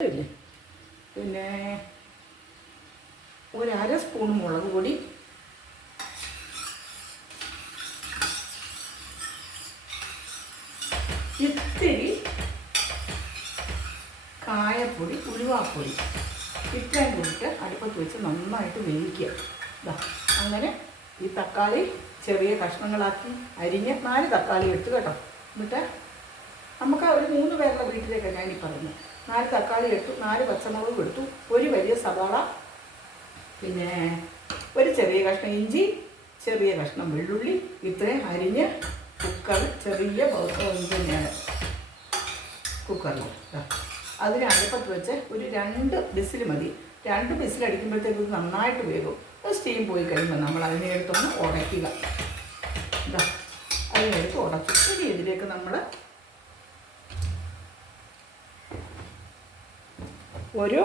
ഇല്ലേ? പിന്നെ ഒരര സ്പൂൺ മുളക് പൊടി. ഇത്തിരി കായപ്പൊടി ഉലുവാപ്പൊടി. ഇത്രയും കൂടിയിട്ട് അടുപ്പത്ത് വെച്ച് നന്നായിട്ട് വേവിക്കുക. അങ്ങനെ ഈ തക്കാളി ചെറിയ കഷ്ണങ്ങളാക്കി അരിഞ്ഞ് നാല് തക്കാളി എടുത്ത് കേട്ടോ. എന്നിട്ട് നമുക്ക് ഒരു മൂന്ന് പേരുടെ വീട്ടിലേക്കാണ് ഞാനീ പറയുന്നത്. നാല് തക്കാളി എടുത്തു നാല് പച്ചമുളക് എടുത്തു ഒരു വലിയ സവാള പിന്നെ ഒരു ചെറിയ കഷ്ണം ഇഞ്ചി ചെറിയ കഷ്ണം വെള്ളുള്ളി ഇത്രയും അരിഞ്ഞ് കുക്കർ ചെറിയ തന്നെയാണ് കുക്കറിൽ. അതിന് അടുപ്പത്ത് വെച്ച് ഒരു രണ്ട് ബിസിൽ മതി. രണ്ട് ബിസിൽ അടിക്കുമ്പോഴത്തേക്കും നന്നായിട്ട് വേകും സ്റ്റീം പോയി കഴിയുമ്പോൾ നമ്മൾ അതിനെ എടുത്തൊന്ന് ഉടയ്ക്കുക. ഇതാ അതിനെടുത്ത് ഉടച്ചു. ഇനി ഇതിലേക്ക് നമ്മൾ ഒരു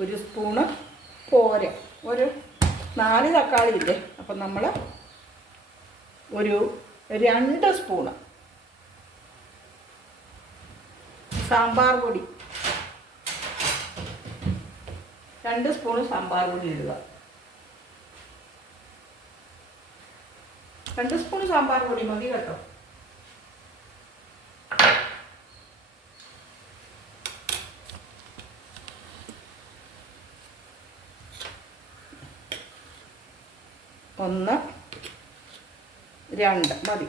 ഒരു സ്പൂണ് പോര. ഒരു നാല് തക്കാളി ഇല്ലേ അപ്പം നമ്മൾ ഒരു രണ്ട് സ്പൂണ് സാമ്പാർ പൊടി. രണ്ട് സ്പൂണ് സാമ്പാർ പൊടി ഇടുക. രണ്ട് സ്പൂൺ സാമ്പാർ പൊടി മതി കേട്ടോ ഒന്ന് രണ്ട് മതി.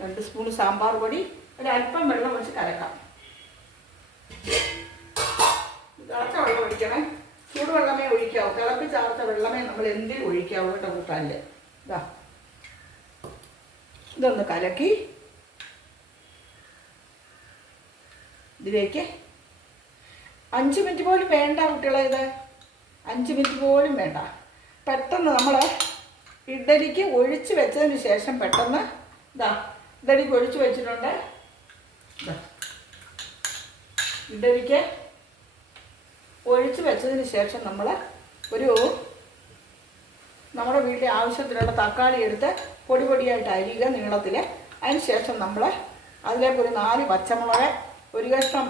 രണ്ട് സ്പൂൺ സാമ്പാർ പൊടി ഒരല്പം വെള്ളം ഒഴിച്ച് കലക്കാം. തിളച്ച വെള്ളം ഒഴിക്കണേ. ചൂടുവെള്ളമേ ഒഴിക്കാവൂ. തിളപ്പിച്ചാർത്ത വെള്ളമേ നമ്മൾ എന്തിൽ ഒഴിക്കാവൂ കേട്ടോ കൂട്ടാനിൽ. ഇതാ ഇതൊന്ന് കലക്കി. ഇതിലേക്ക്. അഞ്ച് മിനിറ്റ് പോലും വേണ്ട കുട്ടികളെ ഇത്. അഞ്ച് മിനിറ്റ് പോലും വേണ്ട. പെട്ടെന്ന് നമ്മൾ ഇഡലിക്ക് ഒഴിച്ച് വെച്ചതിന് ശേഷം പെട്ടെന്ന് ഇതാ ഇഡലിക്ക് ഒഴിച്ച് വെച്ചിട്ടുണ്ട്. ഇഡലിക്ക് ഒഴിച്ച് വെച്ചതിന് ശേഷം നമ്മൾ ഒരു നമ്മുടെ വീട്ടിലെ ആവശ്യത്തിനുള്ള തക്കാളി എടുത്ത് പൊടി പൊടിയായിട്ട് അരിയുക നീളത്തിൽ അതിന് ശേഷം നമ്മൾ അതിലേക്ക് ഒരു നാല് പച്ചമുളക് ഒരു കഷ്ണം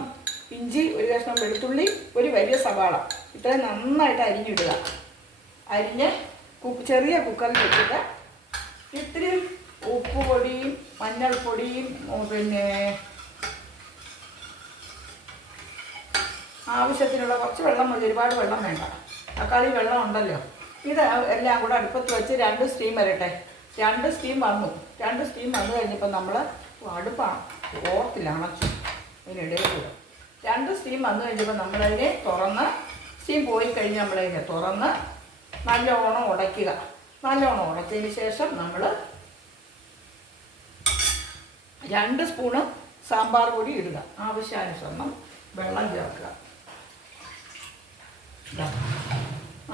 ഇഞ്ചി ഒരു കഷ്ണം വെളുത്തുള്ളി ഒരു വലിയ സവാള. ഇത്രയും നന്നായിട്ട് അരിഞ്ഞിടുക. അരിഞ്ഞ് ചെറിയ കുക്കറിൽ വെച്ചിട്ട് ഇത്തിരി ഉപ്പ് പൊടിയും മഞ്ഞൾപ്പൊടിയും പിന്നെ ആവശ്യത്തിനുള്ള കുറച്ച് വെള്ളം മതി. ഒരുപാട് വെള്ളം വേണ്ട. തക്കാളി വെള്ളം ഉണ്ടല്ലോ. ഇത് എല്ലാം കൂടെ അടുപ്പത്ത് വെച്ച് രണ്ട് സ്റ്റീം വരട്ടെ രണ്ട് സ്റ്റീം വന്നു. രണ്ട് സ്റ്റീം വന്നു കഴിഞ്ഞപ്പോൾ നമ്മൾ അടുപ്പാണ് ഓർത്തില്ല അണച്ചു. അതിനിടയിൽ കൂടെ. രണ്ട് സ്റ്റീം വന്നു കഴിഞ്ഞപ്പോൾ നമ്മളതിനെ തുറന്ന് സ്റ്റീം പോയി കഴിഞ്ഞ് നമ്മളതിനെ തുറന്ന് നല്ലോണം ഉടയ്ക്കുക. നല്ലോണം ഉടച്ചതിന് ശേഷം നമ്മൾ രണ്ട് സ്പൂണ് സാമ്പാർ പൊടി ഇടുക. ആവശ്യാനുസരണം വെള്ളം ചേർക്കുക.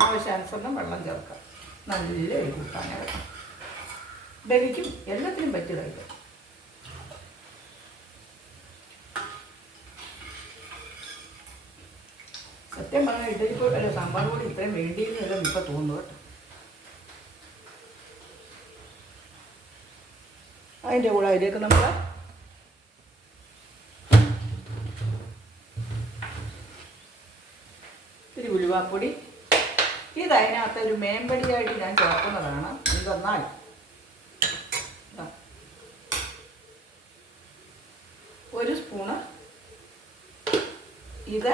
ആവശ്യാനുസരണം വെള്ളം ചേർക്കുക. നല്ല ഒരു എല്ലാത്തിനും പറ്റുക അല്ല സാമ്പാർ കൂടി അതിന്റെ കൂടെ അതിലേക്ക് നമ്മൾ ഇത്തിരി ഉലുവാപ്പൊടി. ഇത് അതിനകത്ത് ഒരു മേമ്പടിയായിട്ട് ഞാൻ ചേർക്കുന്നതാണ്. എന്തെന്നാൽ ദാ. ഒരു സ്പൂണ് ഇത്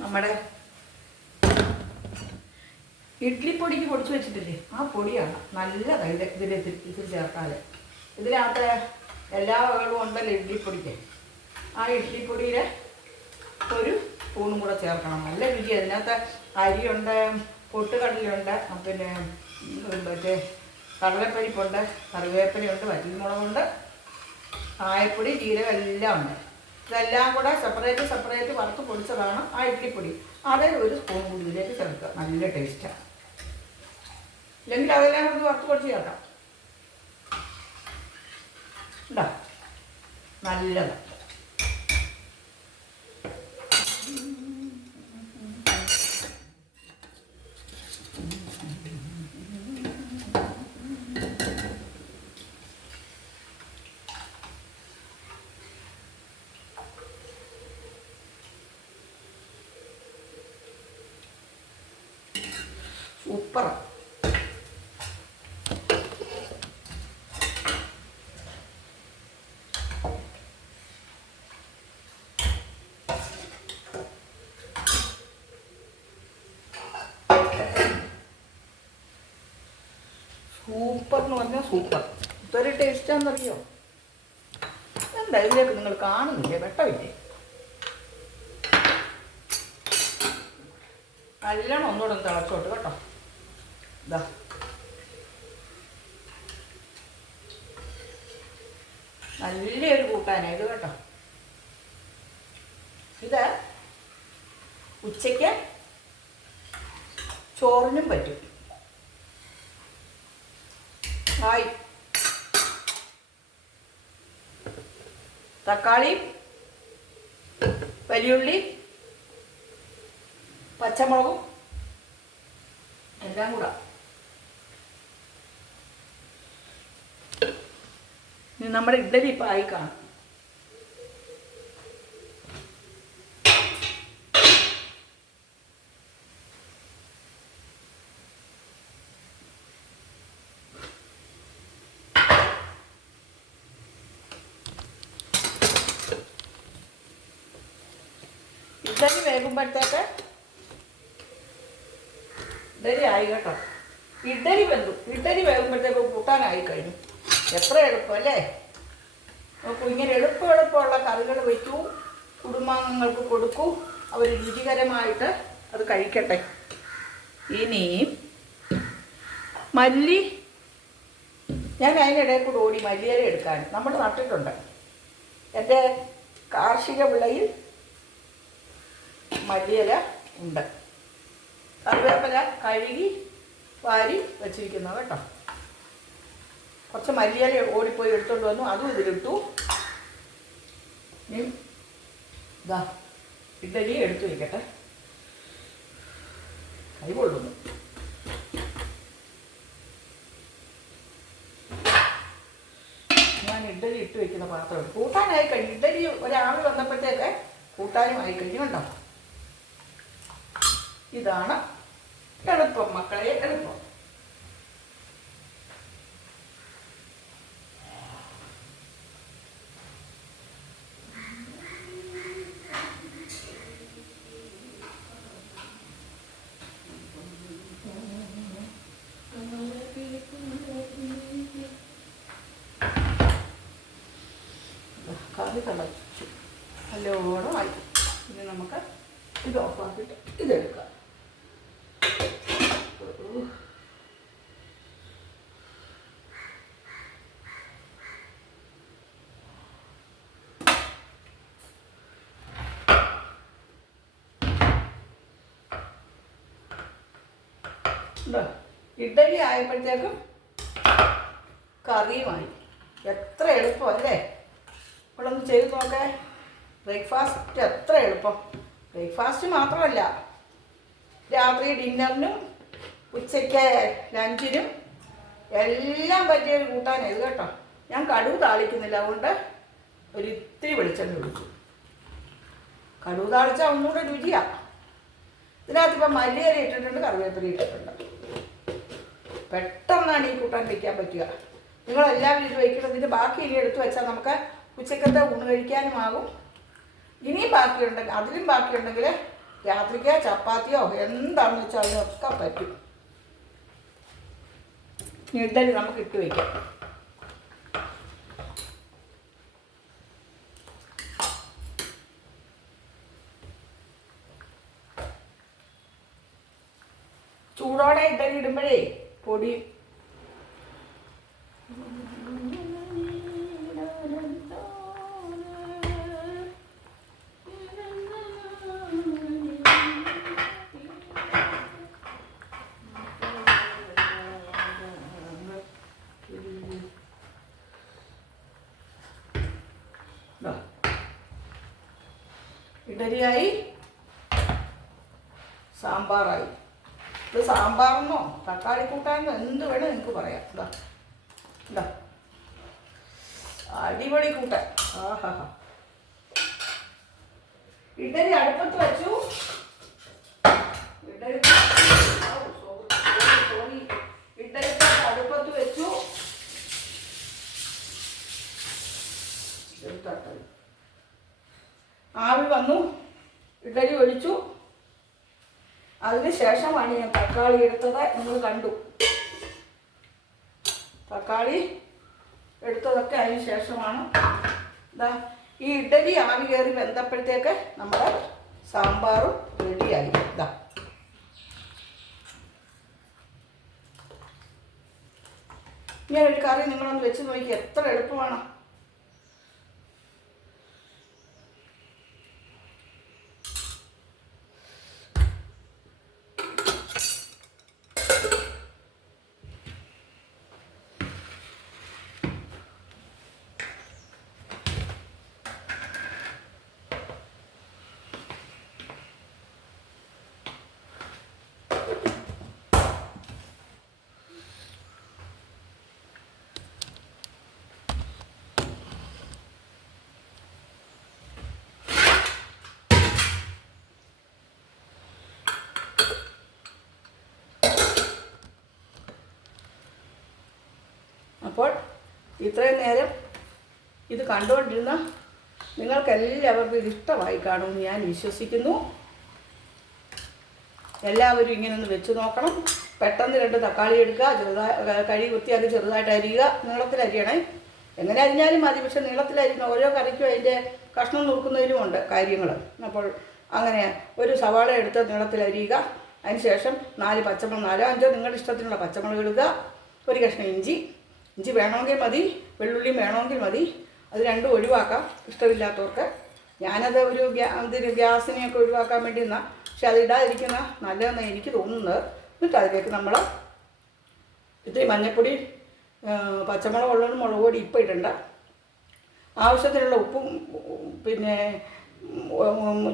നമ്മുടെ ഇഡ്ലിപ്പൊടിക്ക് പൊടിച്ച് വെച്ചിട്ടില്ലേ? ആ പൊടിയാണ്. നല്ലതാണ് ഇത് ഇതിൽ ഇതിൽ ചേർത്താൽ ഇതിനകത്ത് എല്ലാ വകകളും ഉണ്ടല്ലോ ഇഡ്ഡലിപ്പൊടിക്ക് ആ ഇഡ്ഡലിപ്പൊടിയിൽ ഒരു സ്പൂണും കൂടെ ചേർക്കണം. നല്ല രുചി അതിനകത്ത് അരിയുണ്ട് പൊട്ടുകടലുണ്ട് പിന്നെ മറ്റേ കടലപ്പരിപ്പുണ്ട് കറിവേപ്പിലയുണ്ട് വറ്റൽമുളകുണ്ട് കായപ്പൊടി ജീരകം എല്ലാം ഉണ്ട്. ഇതെല്ലാം കൂടെ സെപ്പറേറ്റ് സെപ്പറേറ്റ് വറുത്ത് പൊടിച്ചതാണ് ആ ഇഡ്ഡലിപ്പൊടി അതിൽ ഒരു സ്പൂൺ കൂടുതലേക്ക് ചേർക്കുക. നല്ല ടേസ്റ്റാണ് ഇല്ലെങ്കിൽ അതെല്ലാം കൂടി വറുത്ത് കുറച്ച് ചേർക്കാം. ഉണ്ടോ നല്ലതാണ്. സൂപ്പറാണ് സൂപ്പർ എന്ന് പറഞ്ഞാൽ സൂപ്പർ ഇതൊരു ടേസ്റ്റാണെന്നറിയോ എന്താ ഇതിലേക്ക് നിങ്ങൾ കാണുന്നില്ലേ? വെട്ടമില്ലേ? നല്ലോണം ഒന്നുകൂടെ ഒന്ന് തിളച്ചോട്ട് കേട്ടോ. ഇതാ നല്ലൊരു കൂട്ടാനാണ് കേട്ടോ. ഇത് ഉച്ചയ്ക്ക് ചോറിനും പറ്റും. ഹായ് തക്കാളി വലിയുള്ളി പച്ചമുളകും എല്ലാം കൂടെ. നമ്മുടെ ഇഡ്ഡലി ഇപ്പം ആയി കാണും. ഇഡ്ഡലി വേകുമ്പോഴത്തേക്ക് ഇഡലി ആയി കേട്ടോ. ഇഡലി വെന്തു. ഇഡലി വേകുമ്പോഴത്തേക്ക് കൂട്ടാനായി കഴിഞ്ഞു. എത്ര എളുപ്പമല്ലേ നോക്കൂ ഇങ്ങനെ എളുപ്പം എളുപ്പമുള്ള കറികൾ വയ്ക്കൂ കുടുംബാംഗങ്ങൾക്ക് കൊടുക്കൂ. അവർ രുചികരമായിട്ട് അത് കഴിക്കട്ടെ. ഇനി മല്ലി. ഞാൻ അതിനിടയിൽ കൂടെ ഓടി മല്ലിയില എടുക്കാൻ. നമ്മൾ നട്ടിട്ടുണ്ട്. എന്റെ കാർഷിക വിളയിൽ മല്ലിയില ഉണ്ട്. കറിവേപ്പില കഴുകി വാരി വെച്ചിരിക്കുന്നത് കേട്ടോ. കുറച്ച് മല്ലിയില ഓടിപ്പോയി എടുത്തുകൊണ്ട് വന്നു. അതും ഇതിലിട്ടു. ഇതാ ഇഡലി എടുത്തു വയ്ക്കട്ടെ കൈ കൊള്ളുന്നു. ഞാൻ ഇഡലി ഇട്ട് വെക്കുന്ന പാത്രം. കൂട്ടാനായി കഴിഞ്ഞു. ഇഡലി ഒരാൾ വന്നപ്പോഴത്തേക്ക് കൂട്ടാനും ആയി കഴിഞ്ഞു കണ്ടോ? ഇതാണ് എളുപ്പം മക്കളെ എളുപ്പം. കറി തിളച്ചു. നല്ലോണം ആയി. ഇനി നമുക്ക് ഇത് ഓഫാക്കിയിട്ട് ഇതെടുക്കാം. ഇതാ, ഇഡ്ഡലി ആയപ്പോഴത്തേക്കും കറിയുമായി. എത്ര എളുപ്പമല്ലേ ഇവിടൊന്ന് ചെയ്ത് നോക്കേ. ബ്രേക്ക്ഫാസ്റ്റ് എത്ര എളുപ്പം. ബ്രേക്ക്ഫാസ്റ്റ് മാത്രമല്ല രാത്രി ഡിന്നറിനും ഉച്ചയ്ക്ക് ലഞ്ചിനും എല്ലാം പറ്റിയ ഒരു കൂട്ടാൻ ഇത് കേട്ടോ. ഞാൻ കടുവ് താളിക്കുന്നില്ല അതുകൊണ്ട് ഒരു ഇത്തിരി വെളിച്ചെണ്ണ ഒഴിച്ചു. കടുവ് താളിച്ചാൽ ഒന്നുകൂടെ രുചിയാണ് ഇതിനകത്ത് ഇപ്പം മല്ലിയില ഇട്ടിട്ടുണ്ട് കറിവേപ്പില ഇട്ടിട്ടുണ്ട്. പെട്ടെന്നാണ് ഈ കൂട്ടാൻ വയ്ക്കാൻ പറ്റുക. നിങ്ങളെല്ലാവരും ഇത് വയ്ക്കണം ഇതിന്റെ ബാക്കി ഇനി എടുത്തു വെച്ചാൽ നമുക്ക് ഉച്ചക്കത്തെ ഊണ് കഴിക്കാനുമാകും ഇനിയും ബാക്കിയുണ്ടെങ്കിൽ അതിലും ബാക്കിയുണ്ടെങ്കിൽ രാത്രിക്കോ ചപ്പാത്തിയോ എന്താണെന്ന് വെച്ചാൽ അതിനൊക്കെ പറ്റും. ഇനി ഇഡ്ഡലി നമുക്ക് ഇട്ട് വയ്ക്കാം ചൂടോടെ ഇഡ്ഡലി ഇടുമ്പോഴേ പൊടി ദാ. ഇഡലിയായി സാമ്പാറായി. ഇത് സാമ്പാറെന്നോ തക്കാളി കൂട്ടാനോ എന്ത് വേണോ നിങ്ങൾക്ക് പറയാം. ഇതാ ഇതാ അടിപൊളി കൂട്ടാൻ ആഹാ. ഇഡലി അടുപ്പത്ത് വെച്ചു. ഇഡലി ഔ, ആവി വന്നു ഇഡലി ഒഴിച്ചു. അതിന് ശേഷമാണ് ഞാൻ തക്കാളി എടുത്തത് നിങ്ങൾ കണ്ടു. തക്കാളി എടുത്തതൊക്കെ അതിന് ശേഷമാണ് ഇതാ ഈ ഇഡലി ആവി കയറി വെന്തപ്പോഴത്തേക്ക് നമ്മുടെ സാമ്പാറും റെഡിയായി. ഇതാ ഞാനൊരു കറി നിങ്ങളൊന്ന് വെച്ച് നോക്കി എത്ര എളുപ്പമാണ്. അപ്പോൾ ഇത്രയും നേരം ഇത് കണ്ടുകൊണ്ടിരുന്ന നിങ്ങൾക്കെല്ലാവർക്കും ഇത് ഇഷ്ടമായി കാണുമെന്ന് ഞാൻ വിശ്വസിക്കുന്നു. എല്ലാവരും ഇങ്ങനെ ഒന്ന് വെച്ച് നോക്കണം. പെട്ടെന്ന് രണ്ട് തക്കാളി എടുക്കുക ചെറുതായി കഴി വൃത്തിയാക്കി ചെറുതായിട്ട് അരിയുക. നീളത്തിൽ അരിയണേ. എങ്ങനെ അരിഞ്ഞാലും മതി പക്ഷെ നീളത്തിൽ ഓരോ കറിക്കും അതിന്റെ കഷ്ണം നുറുക്കുന്നതിലും ഉണ്ട് കാര്യങ്ങൾ അപ്പോൾ അങ്ങനെ ഒരു സവാള എടുത്ത് നീളത്തിൽ അരിയുക. അതിന് ശേഷം നാല് പച്ചമുളക് നാലോ അഞ്ചോ നിങ്ങളുടെ ഇഷ്ടത്തിനുള്ള പച്ചമുളക് എടുക്കുക ഒരു കഷ്ണം ഇഞ്ചി. ഇഞ്ചി വേണമെങ്കിൽ മതി വെള്ളുള്ളി വേണമെങ്കിൽ മതി. അത് രണ്ടും ഒഴിവാക്കാം ഇഷ്ടമില്ലാത്തവർക്ക്. ഞാനത് ഒരു ഇതിന് ഗ്യാസിനെയൊക്കെ ഒഴിവാക്കാൻ വേണ്ടി നിന്നാ. പക്ഷെ അതിടാതിരിക്കുന്ന നല്ലതെന്ന് എനിക്ക് തോന്നുന്നത്. എന്നിട്ട് അതിലേക്ക് നമ്മൾ ഇത്തിരി മഞ്ഞൾപ്പൊടി പച്ചമുളക് ഉള്ളത് മുളക് പൊടി ഇപ്പം ഇടണ്ട. ആവശ്യത്തിനുള്ള ഉപ്പും പിന്നെ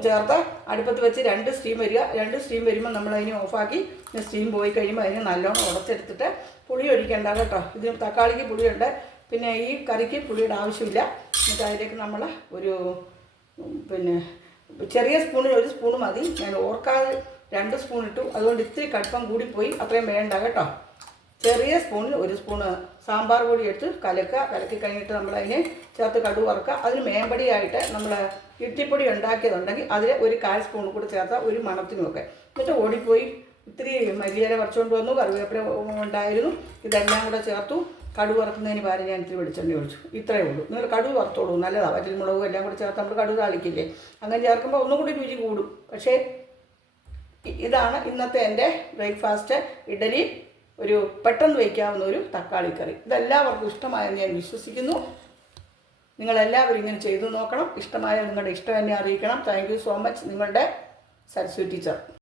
ചേർത്ത് അടുപ്പത്ത് വെച്ച് രണ്ട് സ്റ്റീം വരിക. രണ്ട് സ്റ്റീം വരുമ്പോൾ നമ്മൾ അതിനെ ഓഫാക്കി സ്റ്റീം പോയി കഴിയുമ്പോൾ അതിന് നല്ലോണം ഉടച്ചെടുത്തിട്ട് പുളി ഒഴിക്കേണ്ട കേട്ടോ. ഇതിന് തക്കാളിക്ക് പുളിയുണ്ട്. പിന്നെ ഈ കറിക്ക് പുളിയുടെ ആവശ്യമില്ല. എന്നിട്ട് അതിലേക്ക് നമ്മൾ ഒരു പിന്നെ ചെറിയ സ്പൂണിൽ ഒരു സ്പൂൺ മതി. ഞാൻ ഓർക്കാതെ രണ്ട് സ്പൂൺ ഇട്ടു. അതുകൊണ്ട് ഇത്തിരി കടുപ്പം കൂടിപ്പോയി അത്രയും വേണ്ട കേട്ടോ. ചെറിയ സ്പൂണിൽ ഒരു സ്പൂണ് സാമ്പാർ പൊടി എടുത്ത് കലക്കുക. കലക്കി കഴിഞ്ഞിട്ട് നമ്മൾ അതിനെ ചേർത്ത് കടു വറുക്കുക. അതിന് മേമ്പടിയായിട്ട് നമ്മൾ ഇട്ടിപ്പൊടി ഉണ്ടാക്കിയതുണ്ടെങ്കിൽ അതിൽ ഒരു കാൽ സ്പൂൺ കൂടി ചേർത്താൽ ഒരു മണത്തിനുമൊക്കെ. എന്നിട്ട് ഓടിപ്പോയി ഇത്തിരി മല്ലിയില പറിച്ചുകൊണ്ട് വന്നു കറിവേപ്പില ഉണ്ടായിരുന്നു ഇതെല്ലാം കൂടെ ചേർത്തു. കടുവ് വറുക്കുന്നതിന് പകരം ഞാൻ ഇത്തിരി വെളിച്ചെണ്ണ ഒഴിച്ചു. ഇത്രയേ ഉള്ളൂ. നിങ്ങൾ കടുവ് വറുത്തോളൂ നല്ലതാണ് വറ്റൽ മുളകും എല്ലാം കൂടെ ചേർത്ത് നമ്മൾ കടുവ് താളിക്കില്ലേ? അങ്ങനെ ചേർക്കുമ്പോൾ ഒന്നും കൂടി രുചി കൂടും. പക്ഷേ ഇതാണ് ഇന്നത്തെ എന്റെ ബ്രേക്ക്ഫാസ്റ്റ്. ഇഡലി ഒരു പെട്ടെന്ന് വയ്ക്കാവുന്ന ഒരു തക്കാളി കറി. ഇതെല്ലാവർക്കും ഇഷ്ടമായെന്ന് ഞാൻ വിശ്വസിക്കുന്നു. നിങ്ങളെല്ലാവരും ഇങ്ങനെ ചെയ്തു നോക്കണം. ഇഷ്ടമായ നിങ്ങളുടെ ഇഷ്ടം എന്നെ അറിയിക്കണം. Thank you so much. നിങ്ങളുടെ സരസ്വതി ടീച്ചർ.